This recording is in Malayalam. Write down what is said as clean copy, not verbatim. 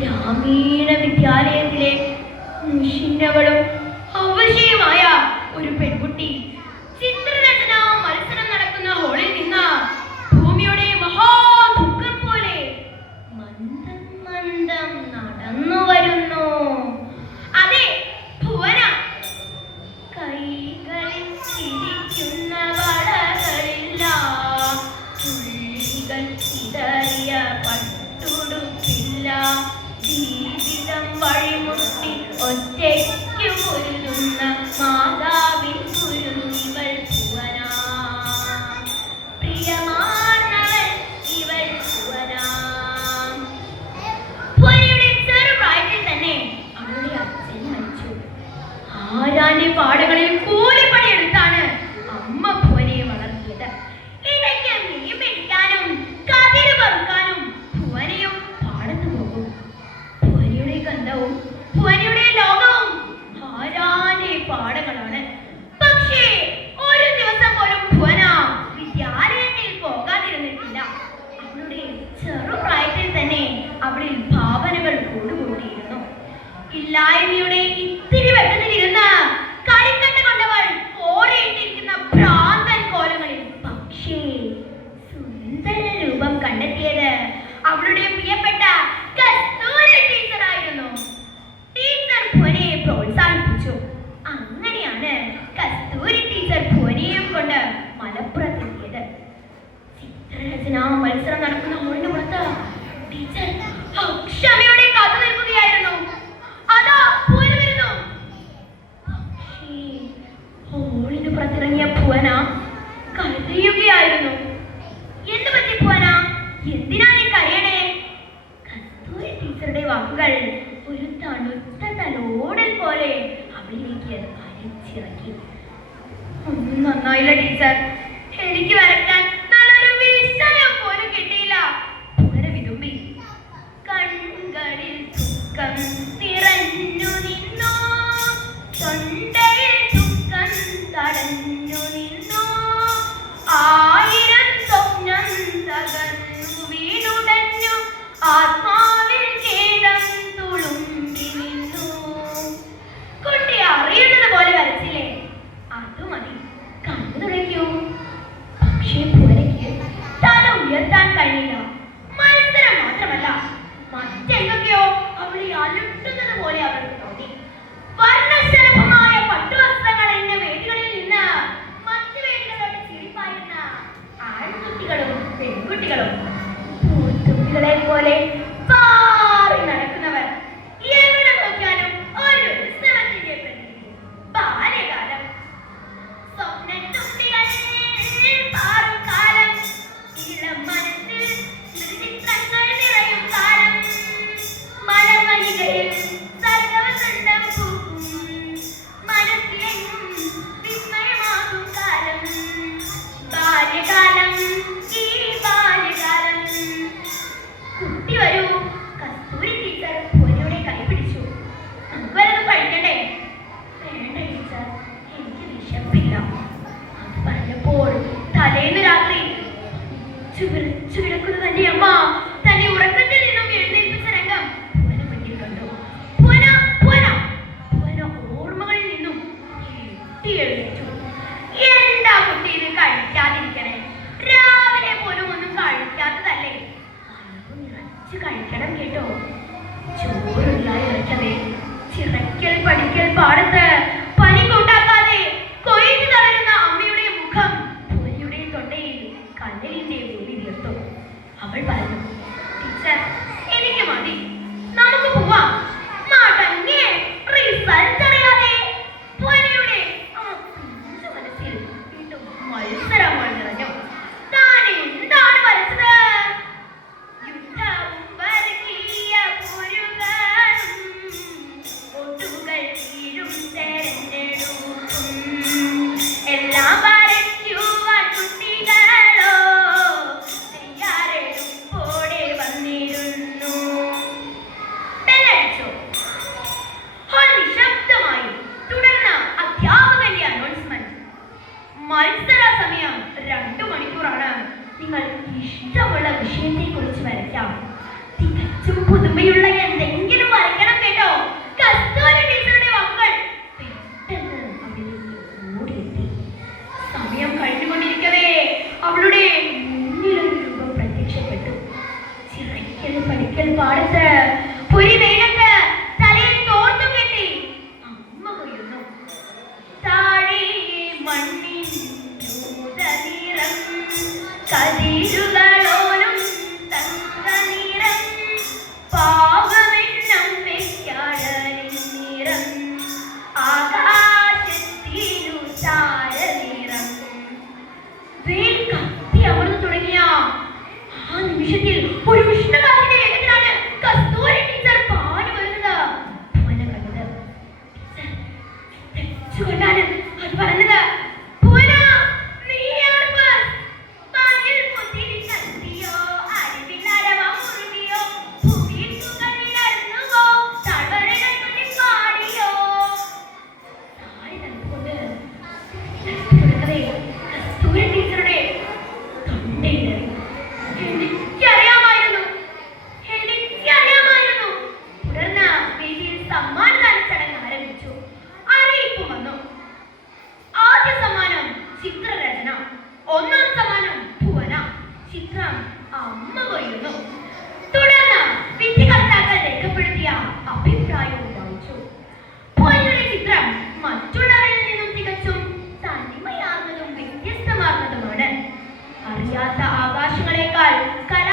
ഗ്രാമീണ വിദ്യാലയത്തിലെ നിഷിന്നവളും അവശയുമായ ഒരു പെൺകുട്ടി ചിത്രരചന മത്സരം നടക്കുന്ന ഹാളിൽ നിന്ന് ഭൂമിയുടെ മഹാദുഃഖം പോലെ മന്ദം മന്ദം നടന്നു വരുന്നു. അതെ, ഭുവന. കൈകളിൽ ചിരിക്കുന്ന വളകളില്ല, തുള്ളികൾ ചിതറിയ പട്ടുടുപ്പില്ല, ജീവിതം വഴിമുട്ടി ഒറ്റയ്ക്ക് പൊരുതുന്ന മാതാവിൻ കുരുന്നിവൾ ഭുവന. പ്രിയമാർന്നവൾ ഇവൾ ഭുവന. ഭുവനയുടെ ചെറുപ്രായത്തിൽ തന്നെ അവളുടെ അച്ഛൻ മരിച്ചു. ആരാന്റെ പാടങ്ങളിൽ കൂലിപ്പണിയെടുത്താണ് അമ്മ ഭുവനയെ വളർത്തിയത്. ഇടയ്ക്ക് മീൻ പിടിക്കാനും കതിര് പറുക്കാനും ഭുവനയും പാടത്തു പോകും. ഭുവനയുടെ ഗന്ധവും ഭുവനയുടെ ലോകവും ആരാന്റെ പാടങ്ങളാണ്. പക്ഷേ ഒരു ദിവസം പോലും ഭുവന വിദ്യാലയത്തിൽ പോകാതിരുന്നിട്ടില്ല. അവളുടെ ചെറുപ്രായത്തിൽ തന്നെ അവളിൽ ഭാവനകൾ കൂടുകൂടിയിരുന്നു. ഇല്ലായ്മയുടെ ഇത്തിരി വെട്ടത്തിലിരുന്ന് കളിക്കട്ട് കൊണ്ടവൾ ഓരയിട്ടിരിക്കുന്ന ഭ്രാന്തൻ കോലങ്ങളിൽ പക്ഷേ സുന്ദര രൂപം കണ്ടെത്തിയത് അവളുടെ പ്രിയപ്പെട്ട കസ്തൂരി ടീച്ചറായിരുന്നു. ടീച്ചർ ഭുവനയെ പ്രോത്സാഹിപ്പിച്ചു. അങ്ങനെയാണ് കസ്തൂരി ടീച്ചർ ഭുവനയെയും കൊണ്ട് മലപ്പുറത്തെത്തിയത്. ചിത്രരചനാ മത്സരം നടക്കുന്ന ഹാളിന് പുറത്ത് ടീച്ചർ അക്ഷമയോടെ കാത്തു നിൽക്കുകയായിരുന്നു. അതാ ഭുവന വരുന്നു. പക്ഷേ ഹാളിന് പുറത്തിറങ്ങിയ ഭുവന കരയുകയായിരുന്നു. എന്തു പറ്റി ഭുവന? എന്തിനാ നീ കരയണേ? കസ്തൂരി ടീച്ചറുടെ വാക്കുകൾ ഒരു തണുത്ത തലോടൽ പോലെ അവളിലേക്ക് അരിച്ചിറക്കി. ഒന്നും നന്നായില്ല ടീച്ചർ, എനിക്ക് വരയ്ക്കാൻ നല്ലൊരു വിഷയം പോലും കിട്ടിയില്ല. ഭുവന വിതുമ്പി. കണ്ണുകളിൽ ദുഃഖം നിറഞ്ഞു നിന്നു, തൊണ്ടയിൽ ദുഃഖം തടഞ്ഞു നിന്നു, ആയിരം സ്വപ്നം തകർന്നു വീണുടഞ്ഞു, ആത്മാവിൽ ഖേദം തുളുമ്പി നിന്നു. കുട്ടി അറിയുന്നത് പോലെ വരച്ചില്ലേ? അതു മതി, കണ്ണു തുറയ്ക്കൂ. പക്ഷേ ഭുവനയ്ക്ക് തല ഉയർത്താൻ കഴിഞ്ഞില്ല. മത്സരം മാത്രമല്ല, മറ്റെന്തൊക്കെയോ അവളെ അലട്ടുന്നത് പോലെ അവൾക്ക് തോന്നി. വർണ്ണശലഭമായ പട്ടുവസ്ത്രങ്ങൾ എന്ന വേദികളിൽ നിന്ന് മറ്റു വേദികളോട് ചിരിപ്പായിരുന്ന ആൺകുട്ടികളും പെൺകുട്ടികളും പൂത്തുമ്പികളെ പോലെ പാറി നടക്കുന്നവർ. എവിടെ നോക്കിയാലും ഒരു ഉത്സവത്തിന്റെ പ്രതീതി. ബാല്യകാലം. സ്വപ്നത്തുമ്പികൾ പാറും കാലം. ഇളം മനസ്സിൽ ചിത്രങ്ങൾ നിറയും കാലം. മലമണികളിൽ സർഗവസന്തം പൂക്കും. മനസ്സിലെങ്ങും വിസ്മയമാകും കാലം. ബാല്യകാലം, ഈ ബാല്യകാലം. കുട്ടി വരൂ. കസ്തൂരി ടീച്ചർ ഭുവനയുടെ കൈ പിടിച്ചു. നമുക്ക് വല്ലതും കഴിക്കണ്ടേ? വേണ്ട ടീച്ചർ, എനിക്ക് വിശപ്പില്ല. അത് പറഞ്ഞപ്പോൾ തലേന്ന് രാത്രി ചുവിറച്ചു കിടക്കുന്ന തന്റെ അമ്മ തന്നെ ഉറക്കത്തിൽ നിന്നും എഴുന്നേൽപ്പിച്ച രംഗം ഭുവന മുന്നിൽ കണ്ടു. ഭുവന ഭുവന ഭുവന ഓർമ്മകളിൽ നിന്നും എഴുന്നേറ്റു. എന്താ കുട്ടി ഇത് കഴിക്കാതിരിക്കണേ? രാവിലെ പോലും ഒന്നും കഴിക്കാത്തതല്ലേ? നിറച്ച് കഴിക്കണം കേട്ടോ. ചോറുണ്ടായി വെച്ചതേ. ചിറക്കൽ പഠിക്കൽ പാടത്ത് പനി കൊണ്ടാക്കാതെ കൊയ്തു തളരുന്ന അമ്മയുടെ മുഖം ഭുവനയുടെ തൊണ്ടയിൽ കണ്ണലിന്റെ ഭൂമി തീർത്തു. അവൾ പറഞ്ഞു, ടീച്ചർ, എനിക്ക് മതി, നമുക്ക് പോവാം. മടങ്ങേ റിസൾട്ട് അറിയാതെ. ഭുവനയുടെ ആ കുഞ്ഞു മനസ്സിൽ വീണ്ടും മത്സരങ്ങൾ നിറഞ്ഞു. താൻ എന്താണ് വരച്ചത്? യുദ്ധവും വർഗീയ പോരുകളും ഒട്ടുകൾ തീരും തെരഞ്ഞെടുപ്പും എല്ലാം വരയ്ക്കുവാൻ കുട്ടികളോ തയ്യാറെടുപ്പോടെ വന്നിരുന്നു. ബെല്ലടിച്ചു. ഹാൾ നിശബ്ദമായി. തുടർന്ന് അധ്യാപകന്റെ അനൗൺസ്മെന്റ്. മത്സര സമയം 2 മണിക്കൂറാണ്. നിങ്ങൾ ഇഷ്ടമുള്ള വിഷയത്തെ കുറിച്ച് വരയ്ക്കാം. തികച്ചും പുതുമ ഓർമ്മയുള്ള എന്തെങ്കിലും വരയ്ക്കണം കേട്ടോ. കസ്തൂരി ടീച്ചറുടെ മക്കൾ പെട്ടെന്ന് അവിടേക്ക് ഓടിയെത്തി. സമയം കഴിഞ്ഞുകൊണ്ടിരിക്കവേ അവളുടെ മുന്നിലൊരു രൂപം പ്രത്യക്ഷപ്പെട്ടു. ചിറയ്ക്കൽ പഠിക്കൽ പാടത്ത് ഒരു വെയിലത്ത് തലയിൽ തോർത്തും കെട്ടി അമ്മ കൊയ്യുന്നു. താഴെ മണ്ണിൻ ചൂതനിറം കതിരുകളോലും തങ്കനിറം പാവമെന്നമ്മയ്ക്കാഴലിൻ നിറം ആകാശത്തിനു താരനിറം. വെയിൽ കത്തി അമർന്നു തുടങ്ങിയ ആ നിമിഷത്തിൽ ഒരു ഉഷ്ണകാറ്റിന്റെ വേഗത്തിലാണ് കസ്തൂരി ടീച്ചർ പാടി വരുന്നത്. ഭുവന കണ്ടത്. തെച്ചുകൊണ്ടാണ് അത് പറഞ്ഞത്. ഭുവന, നീയാണ് ബസ്. വാനിൽ മുത്തിരി കത്തിയോ, അരിവിൽ അരവ മുറുകിയോ, ഭൂമിയിൽ തുകലിടർന്നുവോ, താഴ്വരകൾ മുന്നിൽ പാടിയോ. താഴെ നിന്നുകൊണ്ട് കൊടുക്കവേ കസ്തൂരി ടീച്ചറുടെ തൊണ്ടയിടറി. എനിക്കറിയാമായിരുന്നു. തുടർന്ന് വേദിയിൽ സമ്മാനദാന ചടങ്ങ് ആരംഭിച്ചു. അറിയിപ്പ് വന്നു. ആദ്യ സമ്മാനം ചിത്രരചന, ഒന്നാം സമ്മാനം ഭുവന, ചിത്രം അമ്മ കൊയ്യുന്നു. തുടർന്ന് വിധികർത്താക്കൾ രേഖപ്പെടുത്തിയ അഭിപ്രായവും വായിച്ചു. ഭുവനയുടെ ചിത്രം മറ്റുള്ളവരിൽ നിന്നും തികച്ചും തനിമയാർന്നതും വ്യത്യസ്തമാർന്നതുമാണ്. അറിയാത്ത ആകാശങ്ങളെക്കാൾ കല